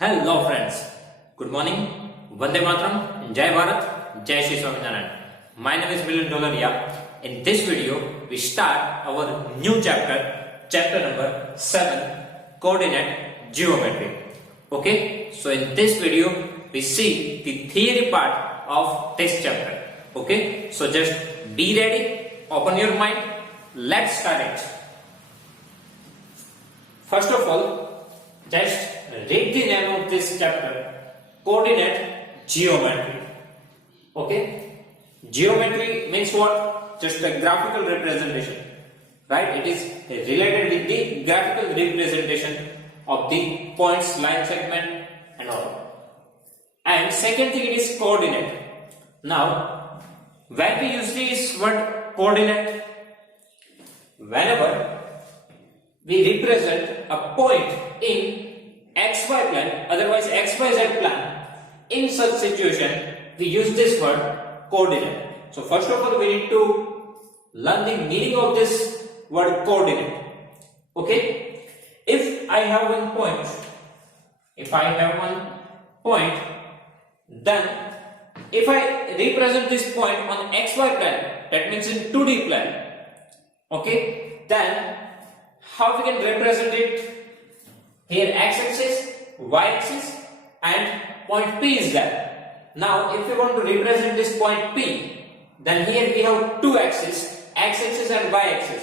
Hello friends, good morning, Vande Mataram, Jai Bharat, Jai Shri Swaminarayan. My name is Milan Dholariya. In this video, we start our new chapter number 7, Coordinate Geometry. Okay, so in this video, we see the theory part of this chapter. Okay, so just be ready, open your mind, let's start it. First of all, just read the name of this chapter, Coordinate Geometry. Okay, geometry means what? Just a graphical representation, right? It is related with the graphical representation of the points, line segment and all. And second thing, it is coordinate. Now, when we use this word coordinate, whenever we represent a point in XY plane, otherwise XYZ plane, in such situation we use this word coordinate. So first of all, we need to learn the meaning of this word coordinate. Okay, if I have one point, then if I represent this point on XY plane, that means in 2D plane, okay, then how we can represent it? Here x-axis, y-axis and point P is there. Now if we want to represent this point P, then here we have two axes, x-axis and y-axis.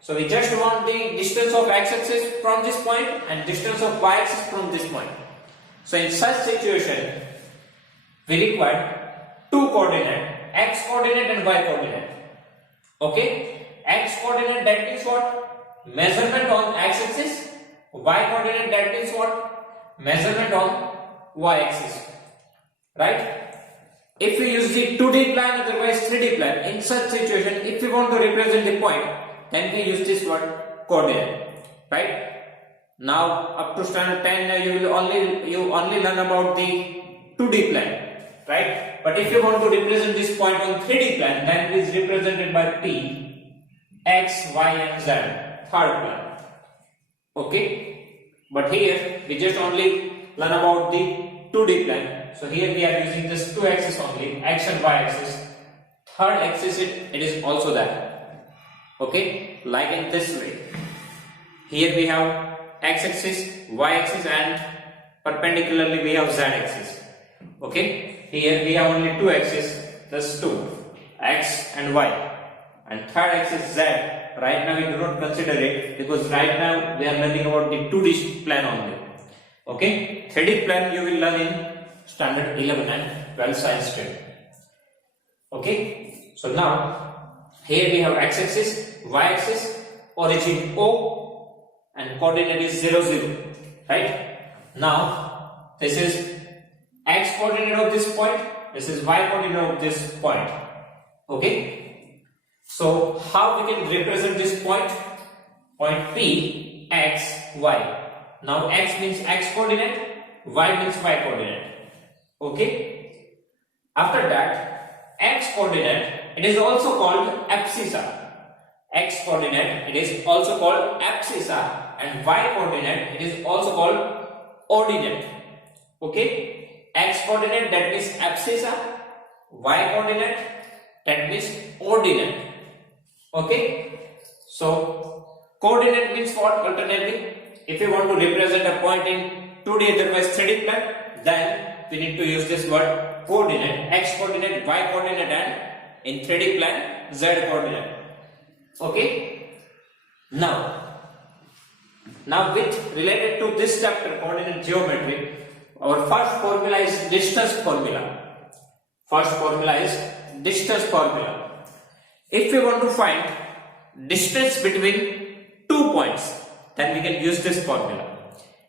So we just want the distance of x-axis from this point and distance of y-axis from this point. So in such situation, we require two coordinate, x coordinate and y coordinate. Okay, x coordinate, that means what? Measurement on x-axis. Y coordinate, that means what? Measurement on y-axis, right? If we use the 2D plane, otherwise 3D plane, in such situation, if we want to represent the point, then we use this word coordinate, right? Now up to standard 10, you only learn about the 2D plane, right? But if you want to represent this point on 3D plane, then it is represented by P, X, Y and Z, third plane. Okay, but here we just only learn about the 2D plane. So here we are using just two axes only, x and y axis. Third axis it is also there. Okay, like in this way. Here we have x axis, y axis and perpendicularly we have z axis. Okay, here we have only two axes, just two, x and y. And third axis z. Right now we do not consider it because right now we are learning about the 2D plane only. Okay, 3D plane you will learn in standard 11 and 12 science stream. Okay, so now here we have x-axis, y-axis, origin O and coordinate is 0, 0. Right? Now this is x coordinate of this point, this is y coordinate of this point. Okay. So how we can represent this point? Point P, X, Y. Now X means X coordinate, Y means Y coordinate. Okay. After that, X coordinate, it is also called abscissa. X coordinate, it is also called abscissa, and Y coordinate, it is also called ordinate. Okay. X coordinate, that means abscissa. Y coordinate, that means ordinate. Okay, so coordinate means what? Alternatively, if you want to represent a point in 2D otherwise 3D plane, then we need to use this word coordinate, x coordinate, y coordinate and in 3D plane z coordinate. Okay, now with related to this chapter, coordinate geometry, our first formula is distance formula. First formula is distance formula. If we want to find distance between 2 points, then we can use this formula.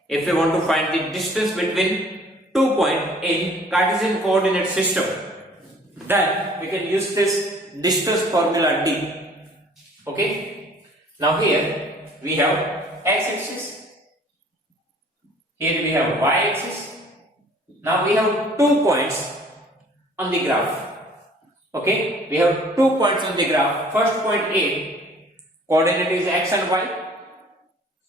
If we want to find the distance between 2 points in Cartesian coordinate system, then we can use this distance formula D. Okay. Now here we have x-axis, here we have y-axis. Now we have 2 points on the graph. Okay, we have 2 points on the graph. First point A, coordinate is x and y.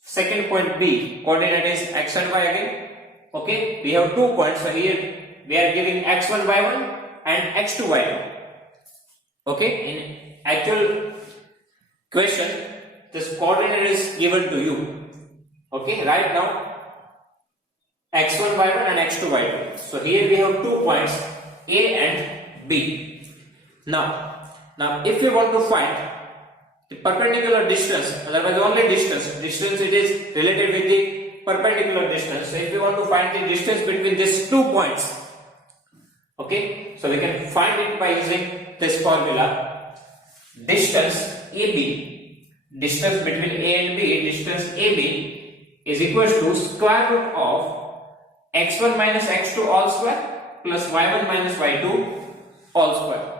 Second point B, coordinate is x and y again. Okay, we have 2 points. So here we are giving x1 y1 and x2 y2. Okay, in actual question, this coordinate is given to you. Okay, right now x1 y1 and x2 y2. So here we have 2 points A and B. Now if you want to find the perpendicular distance, otherwise only distance it is related with the perpendicular distance. So if you want to find the distance between these 2 points, okay, so we can find it by using this formula. Distance AB, distance between A and B, distance AB is equals to square root of x1 minus x2 all square plus y1 minus y2 all square.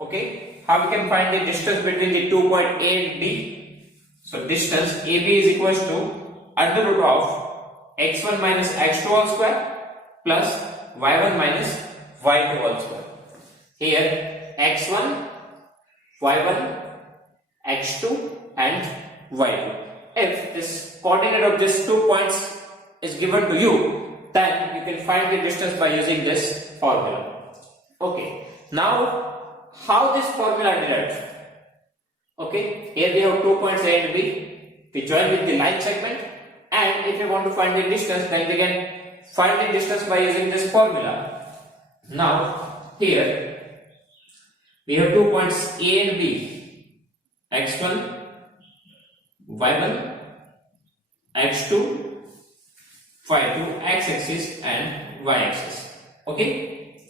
Okay, how we can find the distance between the 2 point A and B? So distance AB is equals to under root of x1 minus x2 all square plus y1 minus y2 all square. Here x1, y1, x2 and y2. If this coordinate of these 2 points is given to you, then you can find the distance by using this formula. Okay, now how this formula derived? Okay, here we have 2 points A and B. We join with the line segment, and if you want to find the distance, then we can find the distance by using this formula. Now here we have 2 points A and B, x1, y1, x2, y2, x-axis and y-axis. Okay.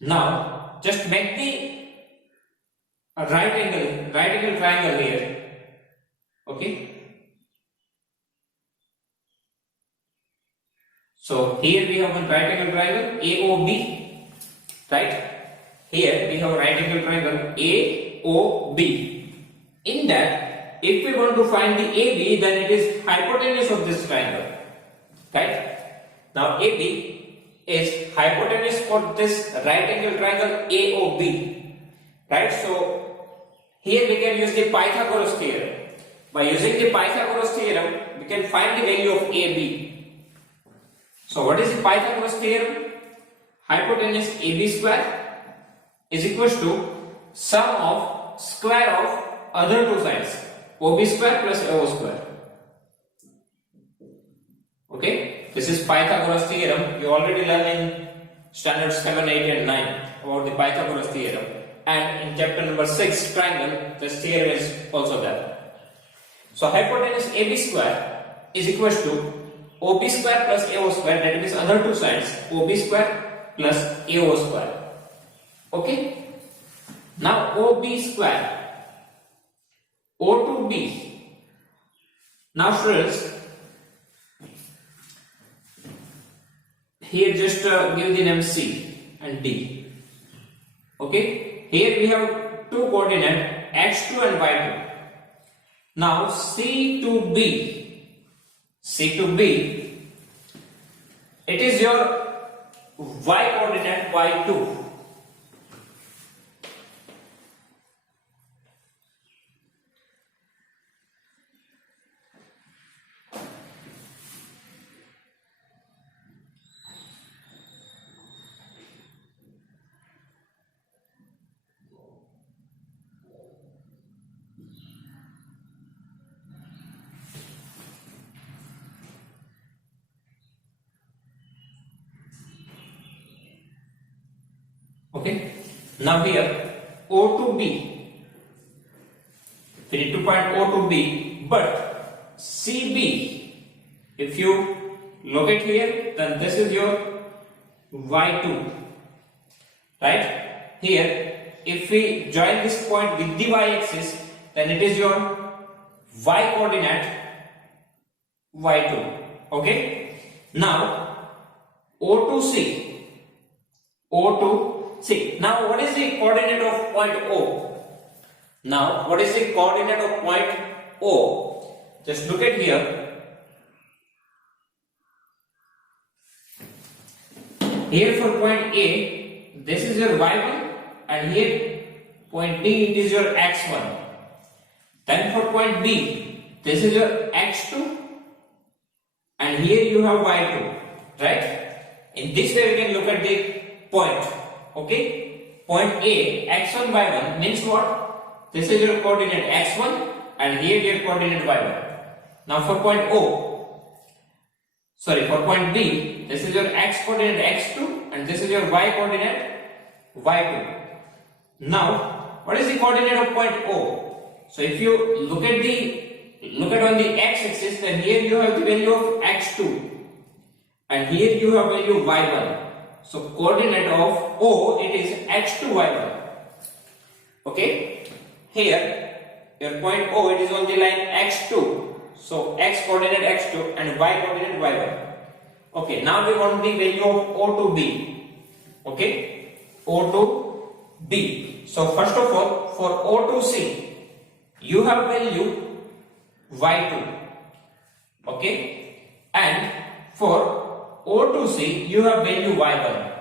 Now just make the right angle triangle here. Okay. So here we have one right angle triangle AOB, right? Here we have right angle triangle AOB. In that, if we want to find the AB, then it is hypotenuse of this triangle, right? Now AB is hypotenuse for this right angle triangle AOB, right? So here we can use the Pythagoras theorem. By using the Pythagoras theorem, we can find the value of AB. So what is the Pythagoras theorem? Hypotenuse AB square is equals to sum of square of other two sides, OB square plus AO square. Okay, this is Pythagoras theorem. You already learned in standard 7, 8 and 9 about the Pythagoras theorem, and in chapter number 6 triangle this theorem is also there. So hypotenuse AB square is equals to OB square plus AO square, that is other two sides, OB square plus AO square. Okay, now OB square, O to B. Now students, here just give the name C and D. Okay, here we have two coordinates x2 and y2. Now C to B, it is your y coordinate y2. Okay, now here O to B, we need to find O to B, but CB, if you locate here, then this is your y2, right? Here, if we join this point with the y-axis, then it is your y coordinate y2. Okay, now O to C, now what is the coordinate of point O? Now what is the coordinate of point O? Just look at here. Here for point A, this is your y1, and here point D, it is your x1. Then for point B, this is your x2, and here you have y2. right? In this way we can look at the point. Okay, point A, x1 y1 means what? This is your coordinate x1 and here your coordinate y1. Now for point for point B, this is your x coordinate x2 and this is your y coordinate y2. Now, what is the coordinate of point O? So if you look at on the x-axis, then here you have the value of x2 and here you have value y1. So coordinate of O, it is x2 y1. Okay, here your point O, it is on the line x2. So x coordinate x2 and y coordinate y1. Okay, now we want the value of O to B. Okay, O to B. So first of all, for O to C, you have value y2. Okay, and for O to C, you have value y1.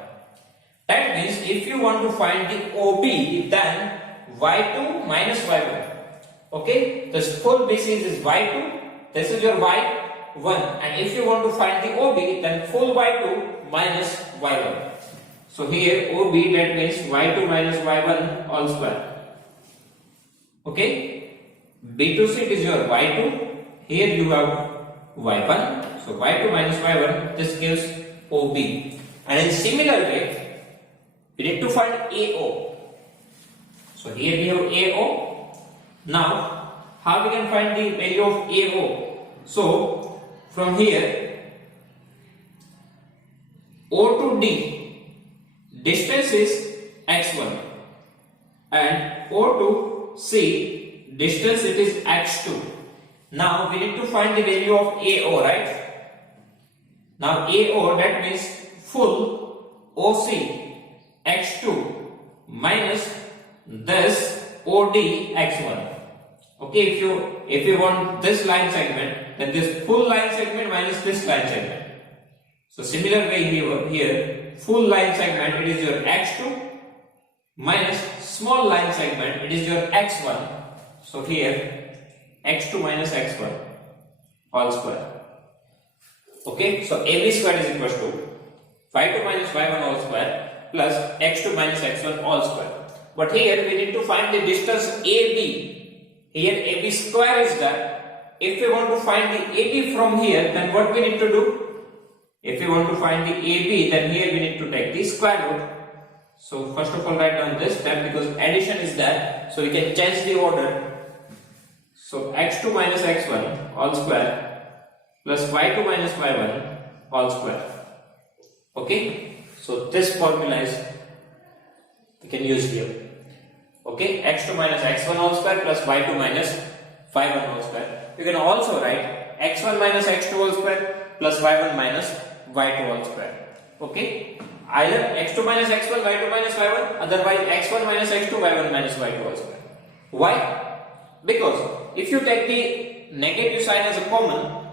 That means if you want to find the OB, then y2 minus y1. Okay, the full basis is y2. This is your y1, and if you want to find the OB, then full y2 minus y1. So here OB, that means y2 minus y1 all square. Okay, B to C is your y2. Here you have y1. So y2 minus y1. This gives OB. And in similar way, we need to find AO. So here we have AO. Now, how we can find the value of AO? So from here, O to D, distance is x1, and O to C, distance it is x2. Now we need to find the value of AO, right? Now AO, that means full OC x2 minus this OD x1. Okay, if you want this line segment, then this full line segment minus this line segment. So similar way here full line segment, it is your x2 minus small line segment, it is your x1. So here x2 minus x1 all square. Okay, so AB square is equal to y2 minus y1 all square plus x2 minus x1 all square. But here we need to find the distance AB. Here AB square is there. If we want to find the AB from here, then what we need to do? If we want to find the AB, then here we need to take the square root. So first of all, write down this step because addition is there. So we can change the order. So x2 minus x1 all square plus y2 minus y1 all square. Okay. So this formula is we can use here. Okay, x2 minus x1 all square plus y2 minus y1 all square. You can also write x1 minus x2 all square plus y1 minus y2 all square. Okay, either x2 minus x1, y2 minus y1, otherwise x1 minus x2, y1 minus y2 all square. Why? Because if you take the negative sign as a common,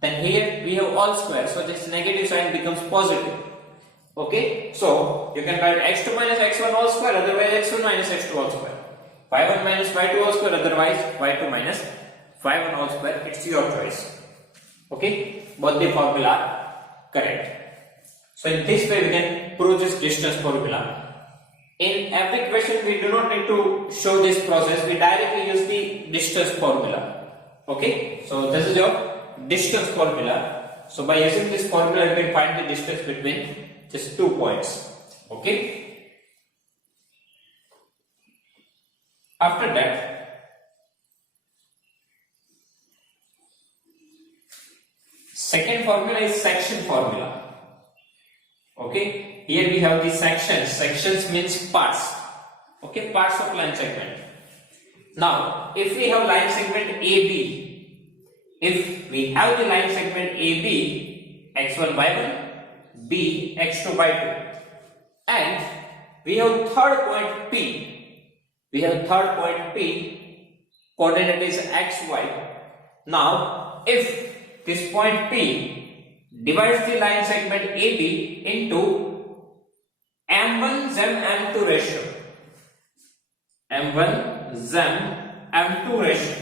then here we have all square, so this negative sign becomes positive. Okay, so you can write x2 minus x1 all square, otherwise x1 minus x2 all square. y1 minus y2 all square, otherwise y2 minus y1 all square. It's your choice. Okay, both the formula are correct. So in this way we can prove this distance formula. In every question we do not need to show this process. We directly use the distance formula. Okay, so this is your distance formula. So by using this formula you can find the distance between just 2 points. Okay. After that, second formula is section formula. Okay. Here we have the sections. Sections means parts. Okay, parts of line segment. Now, if we have line segment AB, if we have the line segment AB, x1, y1. B, x2, y2, and we have third point P. We have third point P, coordinate is xy. Now, if this point P divides the line segment AB into M1 Zem M2 ratio, M1 Zem M2 ratio.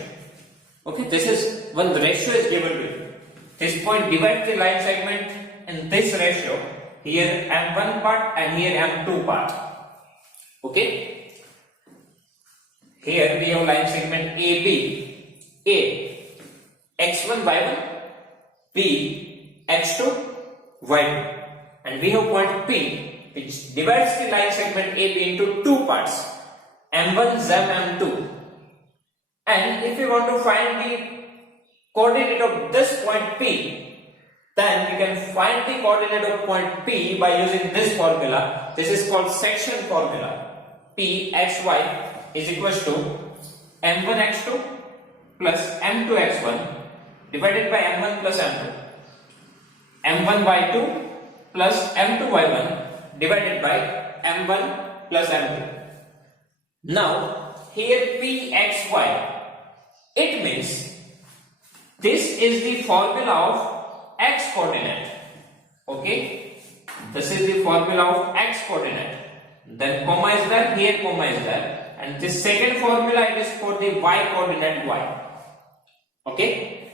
Okay, this is when the ratio is given to you. This point divides the line segment in this ratio, here M1 part and here M2 part. Okay. Here we have line segment AB. A x1 y1, B x2 y2, and we have point P which divides the line segment AB into two parts, M1 z M2. And if we want to find the coordinate of this point P, then we can find the coordinate of point P by using this formula. This is called section formula. P xy is equals to M1 x2 plus M2 x1 divided by M1 plus M2. M1 y2 plus M2 y1 divided by M1 plus M2. Now here P xy, it means this is the formula of x coordinate. Okay, this is the formula of x coordinate. Then comma is there, here comma is there, and this second formula it is for the y coordinate y. Okay,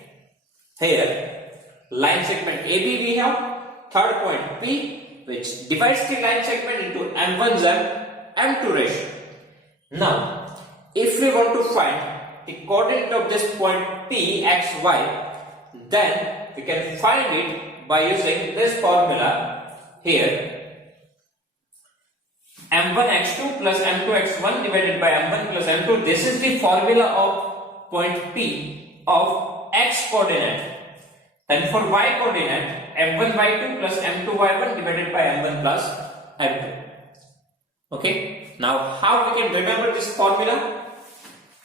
here line segment AB we have, third point P which divides the line segment into M1 z M2 ratio. Now if we want to find the coordinate of this point P xy, then we can find it by using this formula here, M1 x2 plus M2 x1 divided by M1 plus M2. This is the formula of point P of x coordinate. Then for y coordinate, M1 y2 plus M2 y1 divided by M1 plus M2. Okay, now how we can remember this formula?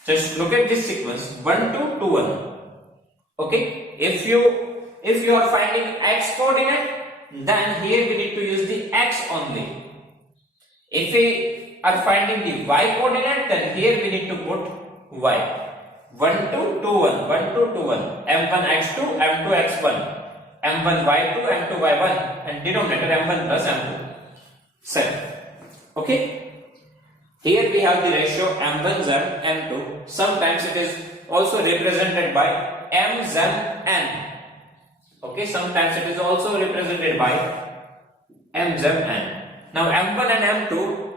Just look at this sequence 1 2 2 1. Okay, if you are finding x coordinate, then here we need to use the x only. If we are finding the y coordinate, then here we need to put y. 1 2 2 1 1 2 2 1 M1 x2 M2 x1 M1 y2 M2 y1 and denominator M1 plus M2. Set. Okay. Here we have the ratio M1 z M2. Sometimes it is also represented by M z n. Okay, sometimes it is also represented by M z n. Now M1 and M2,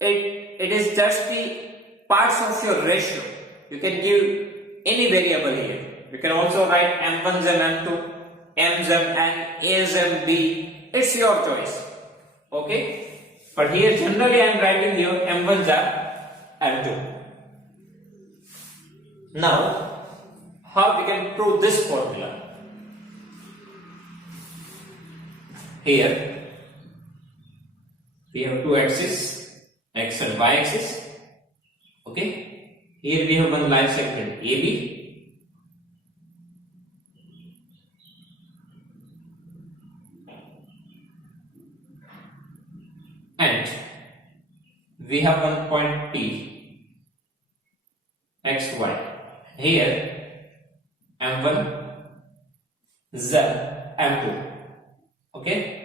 it is just the parts of your ratio. You can give any variable here. You can also write M1 z M2, M z n, A z B. It's your choice. Okay. But here generally I am writing here M1 z M2. Now, how we can prove this formula? Here we have two axes, x and y axis. Okay. Here we have one line segment AB. And we have one point P, x, y. Here M1, Z, M2. Okay.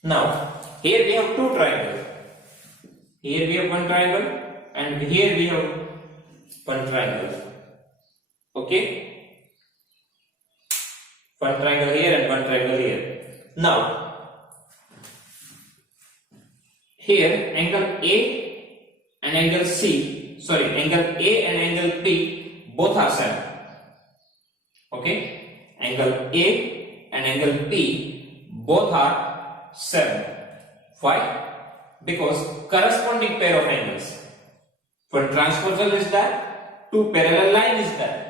Now, here we have two triangles. Here we have one triangle and here we have one triangle. Okay? One triangle here and one triangle here. Now, here angle A and angle angle A and angle P both are same. Okay? Angle A and angle P both are 7. Why? Because corresponding pair of angles. One transversal is there, two parallel lines is there.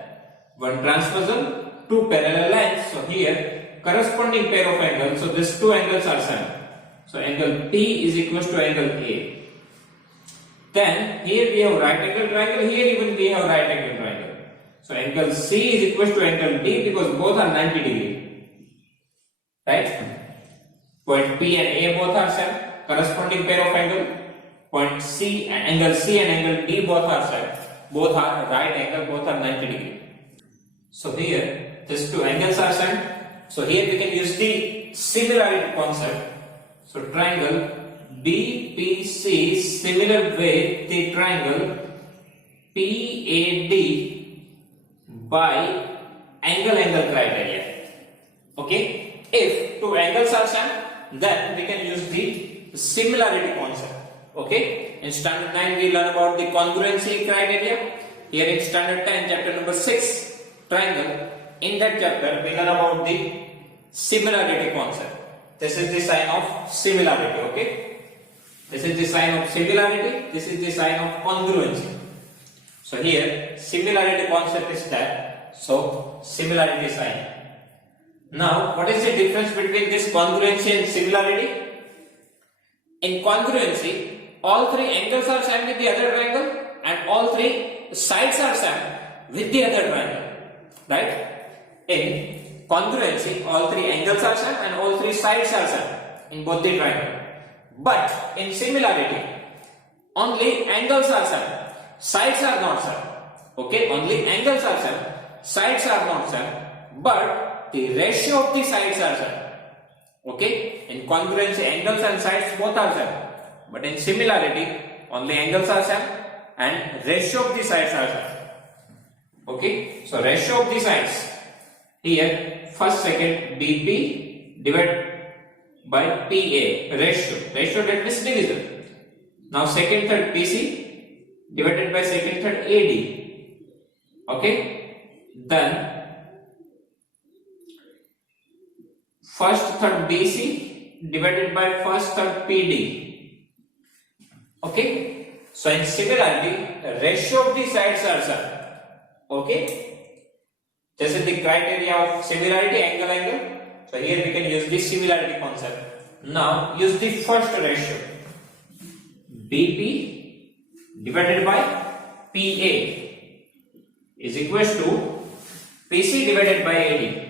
One transversal, two parallel lines. So here corresponding pair of angles. So these two angles are same. So angle P is equal to angle A. Then here we have right angle triangle. Here even we have right angle triangle. So angle C is equal to angle D because both are 90 degree. Right? Point P and A both are same, corresponding pair of angle. Point C and angle C and angle D both are same, both are right angle, both are 90 degree. So here these two angles are same. So here we can use the similarity concept. So triangle BPC similar with the triangle PAD by angle criteria. Okay, if two angles are same, then we can use the similarity concept. Okay, in standard 9 we learn about the congruency criteria. Here in standard 10 chapter number 6 triangle, in that chapter we learn about the similarity concept. This is the sign of similarity. Okay, this is the sign of similarity, this is the sign of congruency. So here similarity concept is that, so similarity sign. Now what is the difference between this congruency and similarity? In congruency, all three angles are same with the other triangle and all three sides are same with the other triangle, right? In congruency, all three angles are same and all three sides are same in both the triangle. But in similarity, only angles are same, sides are not same. Okay, only angles are same, sides are not same, but the ratio of the sides are same. Okay, in congruency, angles and sides both are same, but in similarity, only angles are same and ratio of the sides are same. Okay, so ratio of the sides, here first second BP divided by PA, ratio that means division. Now second third PC divided by second third AD. Okay, then first third BC divided by first third PD. Okay, so in similarity, ratio of the sides are same. Okay, this is the criteria of similarity, angle. So here we can use the similarity concept. Now use the first ratio, BP divided by PA is equals to PC divided by AD.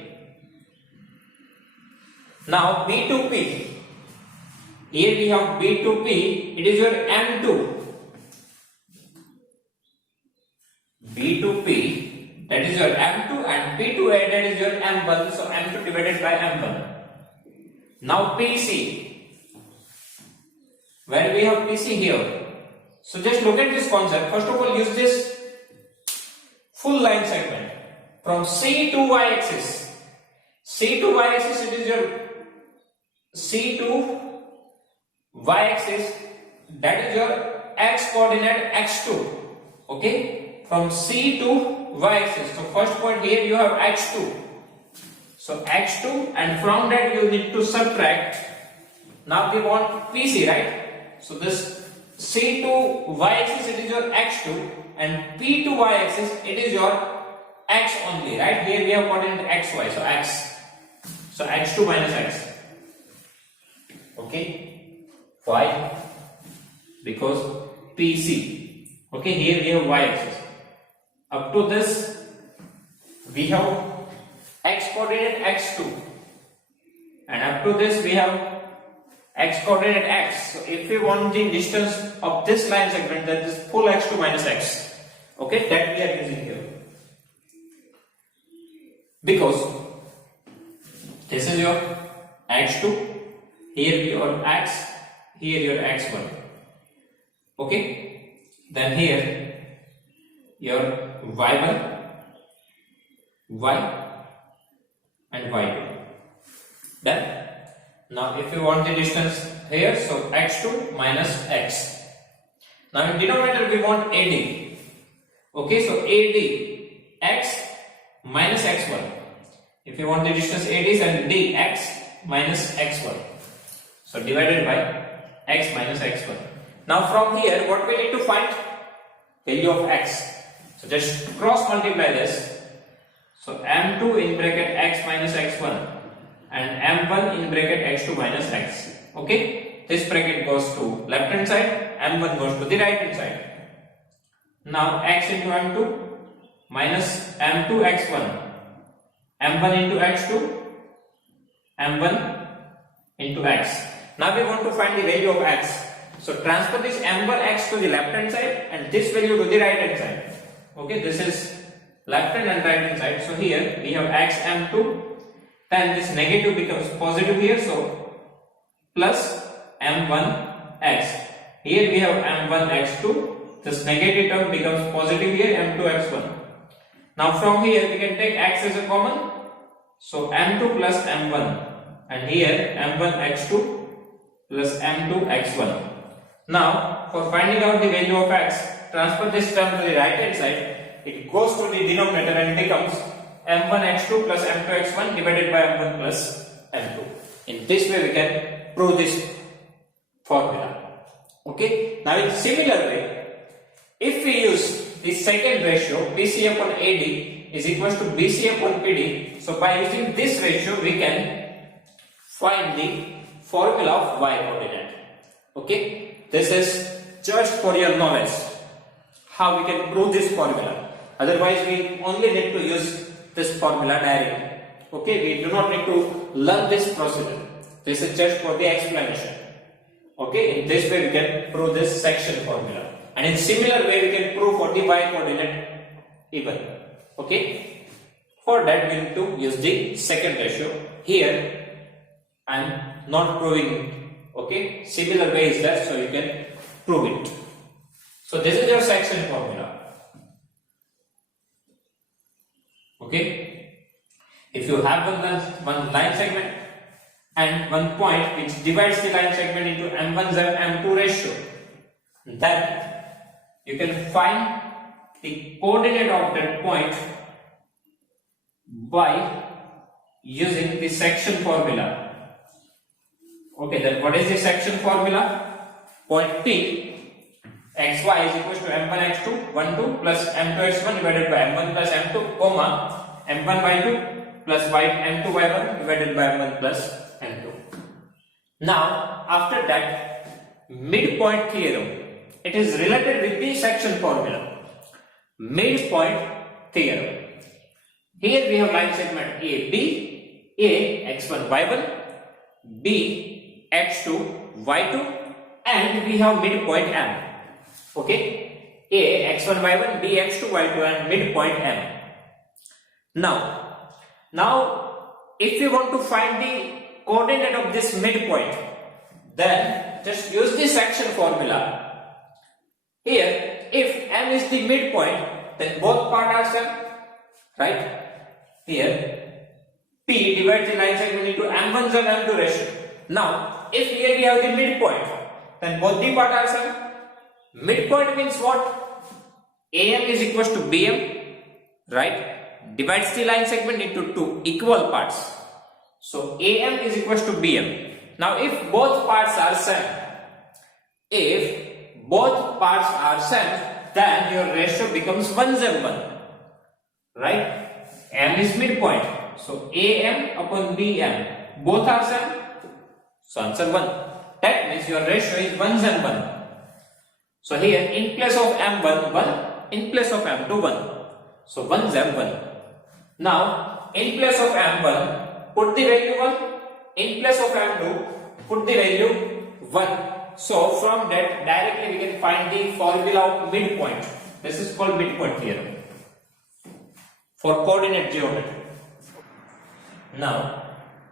Now B to P, here we have B to P, it is your M2. B to P, that is your M2, and P to A, that is your M1, so M2 divided by M1. Now PC, where we have PC here, so just look at this concept. First of all, use this full line segment from C to Y axis. C to Y axis, it is your C to Y axis, that is your x coordinate x2. Okay, from C to Y axis. So first point here you have x2. So x2, and from that you need to subtract. Now we want PC, right? So this C to Y axis, it is your x2, and P to Y axis, it is your x only, right? Here we have coordinate xy, so x. So x2 minus x. Okay, why? Because PC. Okay, here we have y axis. Up to this we have x coordinate x2, and up to this we have x coordinate x. So if we want the distance of this line segment, then this full x2 minus x. Okay, that we are using here. Because this is your x2, here your x, here your x1. Okay, then here your y1, y and y2. Done. Now if you want the distance here, so x2 minus x. Now in denominator we want AD. Okay, so AD x minus x1. If you want the distance AD, then dx minus x1. So divided by x minus x1. Now from here, what we need to find? Value of x. So just cross multiply this. So m2 in bracket x minus x1 and m1 in bracket x2 minus x. Okay, this bracket goes to left hand side, m1 goes to the right hand side. Now x into m2 minus m2 x1, m1 into x2, m1 into x. Now we want to find the value of x. So transfer this m1 x to the left hand side and this value to the right hand side. Okay, this is left hand and right hand side. So here we have x m2 then this negative becomes positive here, so plus m1x. Here we have m1x2, this negative term becomes positive here, m2x1. Now from here we can take x as a common, so m2 plus m1, and here m1x2 plus m2x1. Now for finding out the value of x, transfer this term to the right hand side. It goes to the denominator and becomes m1x2 plus m2x1 divided by m1 plus m2. In this way we can prove this formula. Okay. Now in similar way, if we use the second ratio, BC upon AD is equals to BC upon PD. So by using this ratio we can find the formula of y coordinate. Okay. This is just for your knowledge how we can prove this formula. Otherwise we only need to use this formula directly. Okay, we do not need to learn this procedure. This is just for the explanation. Okay, in this way we can prove this section formula. And in similar way we can prove for the y coordinate even. Okay, for that we need to use the second ratio. Here I am not proving it. Okay, similar way is there, so you can prove it. So this is your section formula. Okay, if you have one line segment and one point which divides the line segment into m1 and m2 ratio, then you can find the coordinate of that point by using the section formula. Okay, then what is the section formula? Point P, xy is equals to m1 x2 1 2 plus m2 x1 divided by m1 plus m2 comma m1 y2 plus m2 y1 divided by m1 plus m2. Now after that, midpoint theorem, it is related with the section formula. Midpoint theorem. Here we have line segment AB, A x1 y1, B x2 y2, and we have midpoint M. Okay, A x1 y1, B x2 y2, and midpoint M. Now if you want to find the coordinate of this midpoint, then just use the section formula. Here, if M is the midpoint, then both parts are same, right? Here, P divides the line segment into M1 and M2 ratio. Now, if here we have the midpoint, then both the parts are same. Midpoint means what? AM is equals to BM, right? Divides the line segment into two equal parts. So AM is equals to BM. Now if both parts are same, then your ratio becomes 1:1, right? M is midpoint, so AM upon BM, both are same, so answer 1. That means your ratio is 1:1. So here in place of M1 1, in place of M2 1, so 1:1. Now in place of M1 put the value 1, in place of M2 put the value 1. So from that directly we can find the formula of midpoint. This is called midpoint theorem for coordinate geometry. Now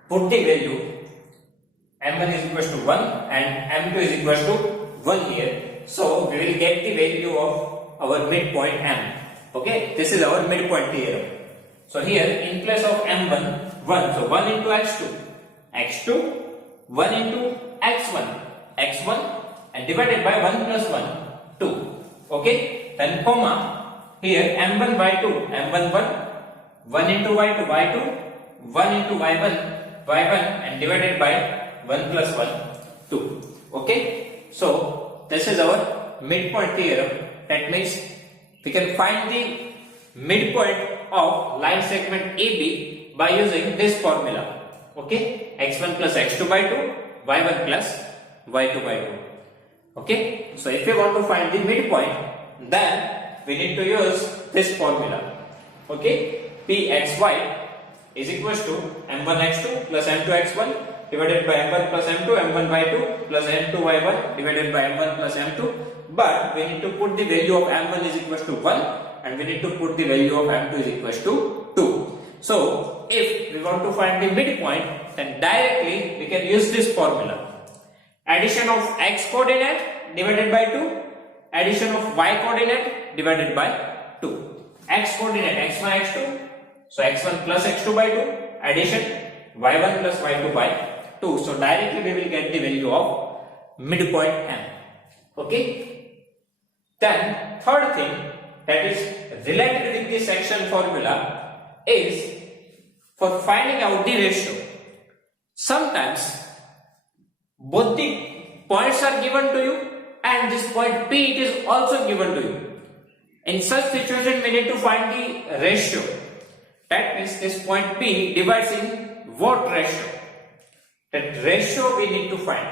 put the value M1 is equals to 1 and M2 is equals to 1 here. So we will get the value of our midpoint M. Okay, this is our midpoint theorem. So here in place of M1 1, so 1 into x2, 1 into x1, and divided by 1 plus 1, 2. Okay, then comma here M1 by 2, M1 1 into y2, 1 into y1, and divided by 1 plus 1, 2. Okay, so this is our midpoint theorem. That means we can find the midpoint of line segment AB by using this formula. Okay, x1 plus x2 by 2, y1 plus y2 by 2. Okay, so if you want to find the midpoint, then we need to use this formula. Okay, Pxy is equals to m1 x2 plus m2 x1 divided by m1 plus m2, m1 by 2 plus m2 y1 divided by m1 plus m2. But we need to put the value of m1 is equals to 1 and we need to put the value of m2 is equals to 2. So if we want to find the midpoint, then directly we can use this formula. Addition of x coordinate divided by 2, addition of y coordinate divided by 2. X coordinate x1 x2, so x1 plus x2 by 2, addition y1 plus y2 by 2. So directly we will get the value of midpoint m. Okay. Then third thing that is related with the section formula is for finding out the ratio. Sometimes both the points are given to you and this point P it is also given to you. In such situation we need to find the ratio. That means this point P divides in what ratio? That ratio we need to find.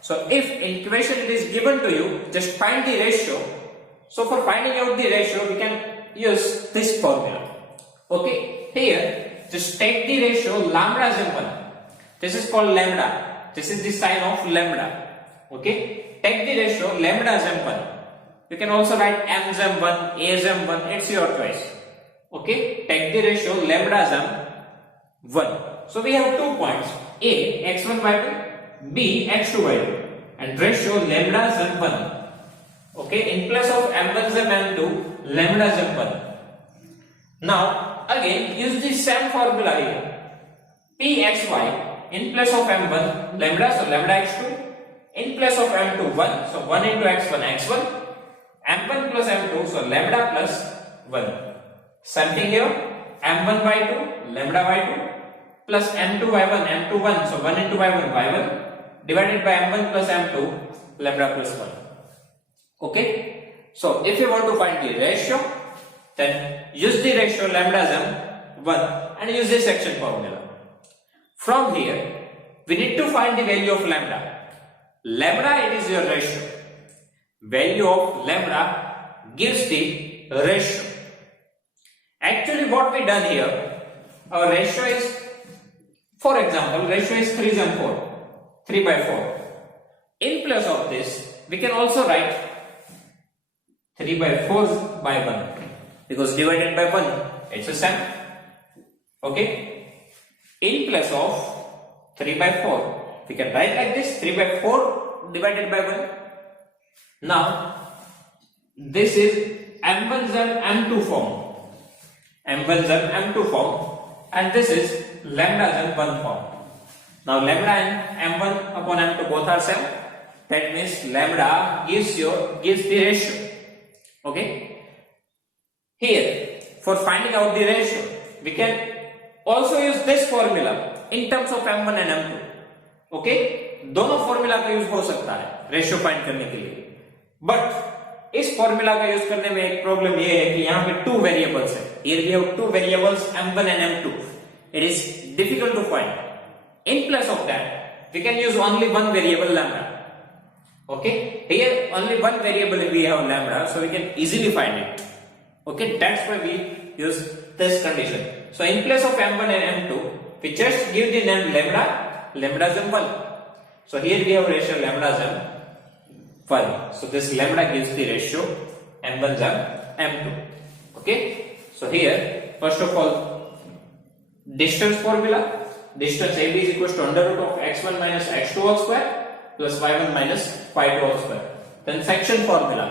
So if in equation it is given to you, just find the ratio. So for finding out the ratio we can use this formula. Okay, here just take the ratio lambda as m1. This is called lambda. This is the sign of lambda. Okay, take the ratio lambda as m1. You can also write m as m1, a as m1, it's your choice. Okay, take the ratio lambda as m1. So we have 2 points, a x1 by 2, b x2 by 2, and ratio lambda as m1. Okay, in place of m1 as m2, lambda as m1. Now again use the same formula here. Pxy in place of m1 lambda, so lambda x2, in place of m2 1, so 1 into x1 x1, m1 plus m2, so lambda plus 1. Same thing here, m1 by 2 lambda by 2 plus m2 by 1 m2 1, so 1 into y1 y1 divided by m1 plus m2 lambda plus 1. Okay, so if you want to find the ratio, then use the ratio lambda as m1 and use the section formula. From here we need to find the value of lambda. Lambda it is your ratio. Value of lambda gives the ratio. Actually what we done here, our ratio is, for example, ratio is 3 and 4, 3 by 4. In place of this we can also write 3 by 4 by 1, because divided by 1 it's the same. Okay, in place of 3 by 4 we can write like this, 3 by 4 divided by 1. Now this is m1 and m2 form, m1 and m2 form, and this is lambda and 1 form. Now lambda and m1 upon m2 both are same. That means lambda gives the ratio. Okay. Here for finding out the ratio we can also use this formula in terms of m1 and m2. Okay, दोनों formula का use हो सकता है ratio find करने के लिए, but इस formula का यूज करने में एक प्रॉब्लम ये है कि यहाँ पे 2 वेरिएबल्स है. Here we have 2 variables m1 and m2. It is difficult to find. In place of that we can use only one variable lambda. Okay, here only one variable we have lambda, so we can easily find it. Okay, that's why we use this condition. So in place of m1 and m2 we just give the name lambda as m1. So here we have ratio lambda as m1. So this lambda gives the ratio m1 as m2. Okay, so here first of all distance formula. Distance AB is equal to under root of x1 minus x2 whole square plus y1 minus y2 whole square. Then section formula.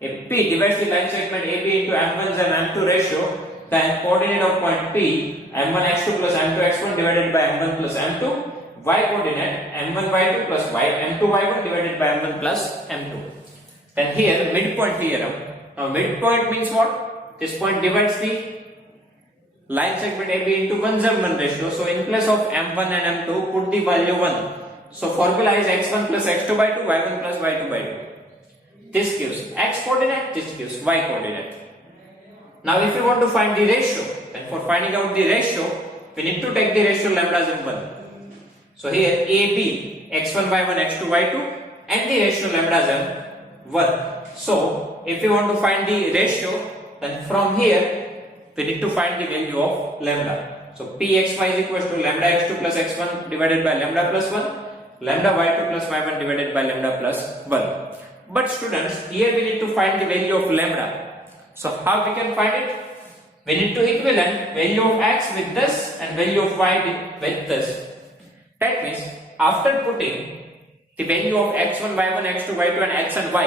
If P divides the line segment AB into m1 and m2 ratio, then coordinate of point P m1 x2 plus m2 x1 divided by m1 plus m2, y coordinate m1 y2 plus m2 y1 divided by m1 plus m2. Then here midpoint theorem. Now midpoint means what? This point divides the line segment AB into 1/1 ratio. So in place of m1 and m2 put the value 1. So formula is x1 plus x2 by 2, y1 plus y2 by 2. This gives x coordinate, this gives y coordinate. Now if you want to find the ratio, then for finding out the ratio we need to take the ratio lambda as m1. So here AB x1 y1 x2 y2 and the ratio lambda as m1. So if you want to find the ratio, then from here we need to find the value of lambda. So Pxy is equal to lambda x2 plus x1 divided by lambda plus 1, lambda y2 plus y1 divided by lambda plus 1. But students, here we need to find the value of lambda. So how we can find it? we need to equivalent value of x with this and value of y with this. That means after putting the value of x1, y1, x2, y2 and x and y,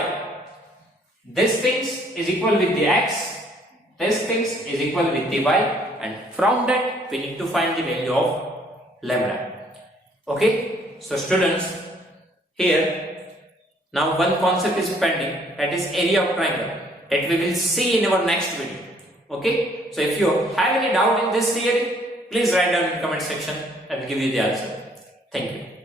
this things is equal with the x, this things is equal with the y, and from that we need to find the value of lambda. Okay, so students, here now one concept is pending, that is area of triangle, that we will see in our next video. Okay, so if you have any doubt in this theory, please write down in the comment section. I will give you the answer. Thank you.